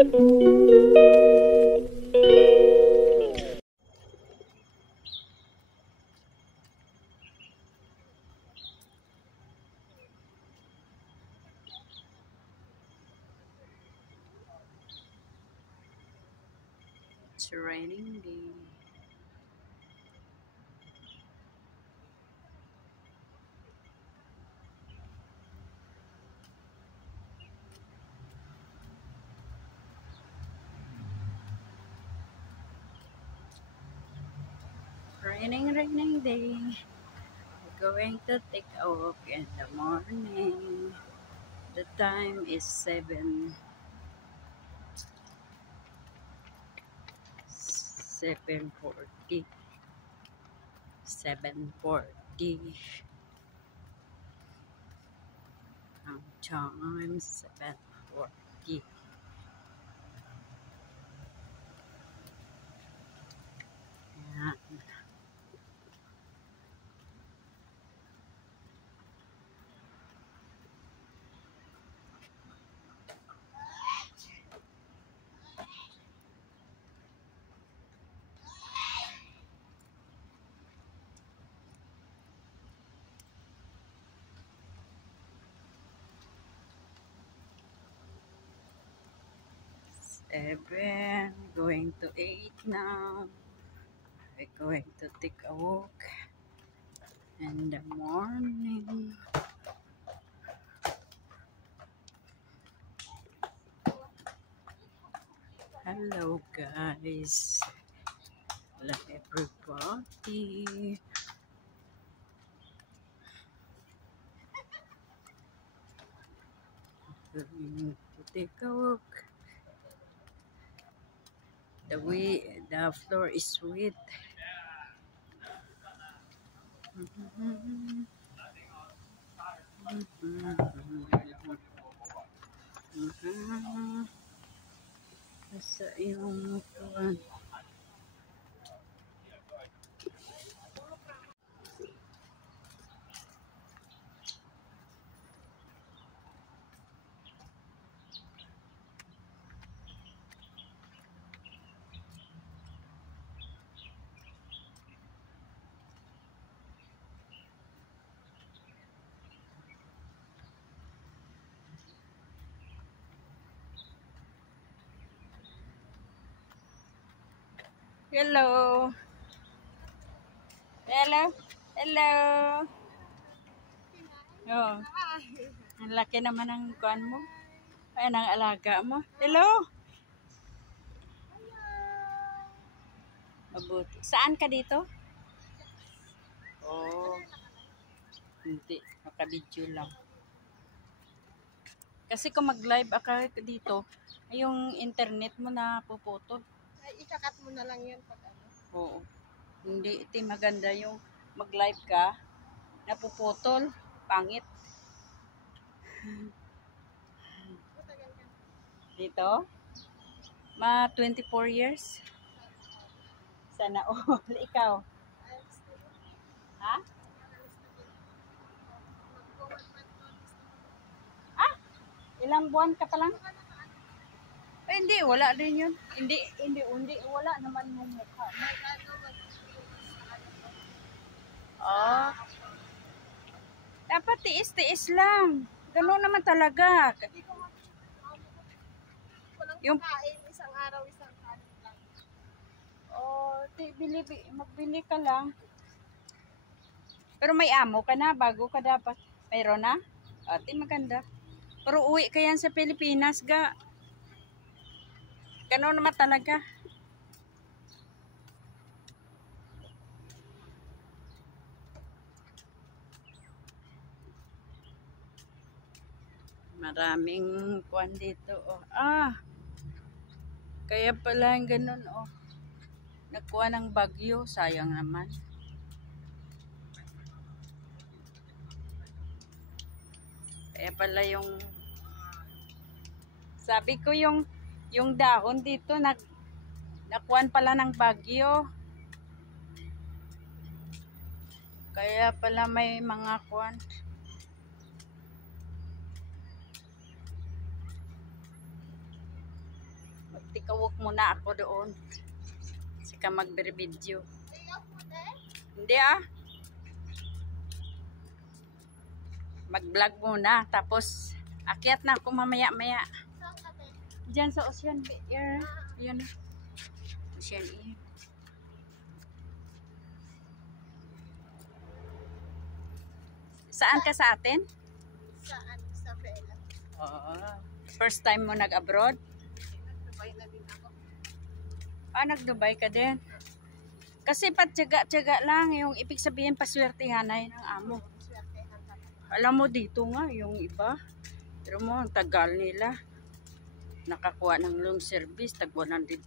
It's raining day. Raining day. We're going to take a walk in the morning. The time is 7:40. 7:40. Time 7:40. Yan. Seven, going to 8 now. We're going to take a walk in the morning. Hello guys. Hello everybody. Going to take a walk. The floor is wet. Nasa yung kuwan. Hello. Hello. Hello. Oh. Ang laki naman ng kuwan mo. Ay, ng alaga mo. Hello. Mabuti. Saan ka dito? Oh. Hindi. Makabidyo lang. Kasi kung mag-live ka dito, yung internet mo na puputol. Ay, ikakat mo na lang yun pag ano. Oo. Hindi iti maganda yung mag-live ka, napuputol, pangit. Dito? 24 years. Sana all. Ikaw? Ha? Ah? Ilang buwan ka pa lang? Eh, hindi, wala din yun. Hindi, wala naman yung mukha. Oh. Dapat tiis-tiis lang. Ganun naman talaga. Yung kain, isang araw, isang kanin lang. Oh, magbili ka lang. Pero may amo ka na, bago ka dapat. Mayroon na? Ate, maganda. Pero uwi ka yan sa Pilipinas, ga. Ganun naman talaga. Maraming kuwan dito, oh. Ah, kaya pala yung ganun, oh. Nakuha ng bagyo, sayang naman. Kaya pala yung, sabi ko yung dahon dito, nakuhan pala ng bagyo. Kaya pala may mga kuwan. Magtikawok muna ako doon. Sika mag-video. Day off mo din? Hindi ah. Mag-vlog muna. Tapos, akyat na ako mamaya-maya. Saan ka din? Diyan sa Ocean Air. Yan. Ocean Air. Saan ka sa atin? Saan? Sa Bella. Oo. First time mo nag-abroad? Nagdubay na din ako. Ah, nag-Dubai ka din. Kasi patyaga-tyaga lang. Yung ibig sabihin, paswertihanay ng amo. Swertehan ka na. Alam mo dito nga, yung iba. Pero mo, ang tagal nila. Nakakuha ng long service, tag 100,000.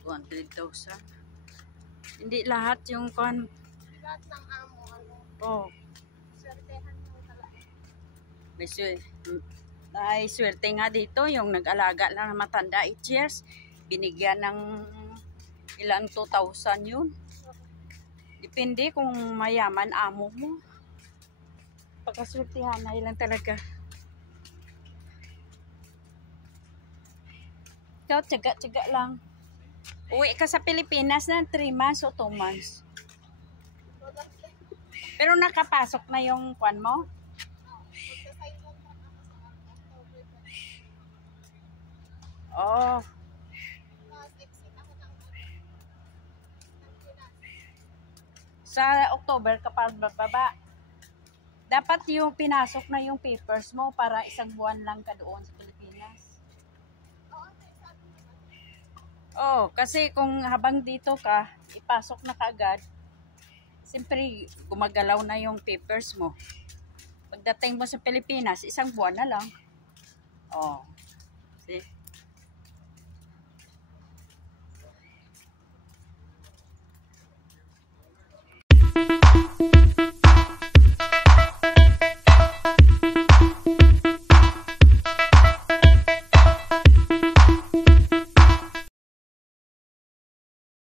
200,000. Hindi lahat yung kon. Lahat ng amo, ano, Oh, swertehan mo talaga. may swerte nga dito. Yung nag-alaga lang na matanda, 8 years. Binigyan ng ilang 2,000 yun. Depende kung mayaman amo mo. Pagkaswertihanay lang talaga. Ikaw, tsaga-tsaga lang. Uwi ka sa Pilipinas na 3 months o 2 months. Pero nakapasok na yung kwan mo? Magsasign on pa ako sa October 20. Oh, Tapos exit ako ng Pinas. sa October ka pa bababa. Dapat yung pinasok na yung papers mo para 1 buwan lang ka doon sa Pilipinas. Oo, may sabi naman. Oh, kasi kung habang dito ka, ipasok na kaagad, siyempre gumagalaw na yung papers mo. Pagdating mo sa Pilipinas, 1 buwan na lang. Oh, see?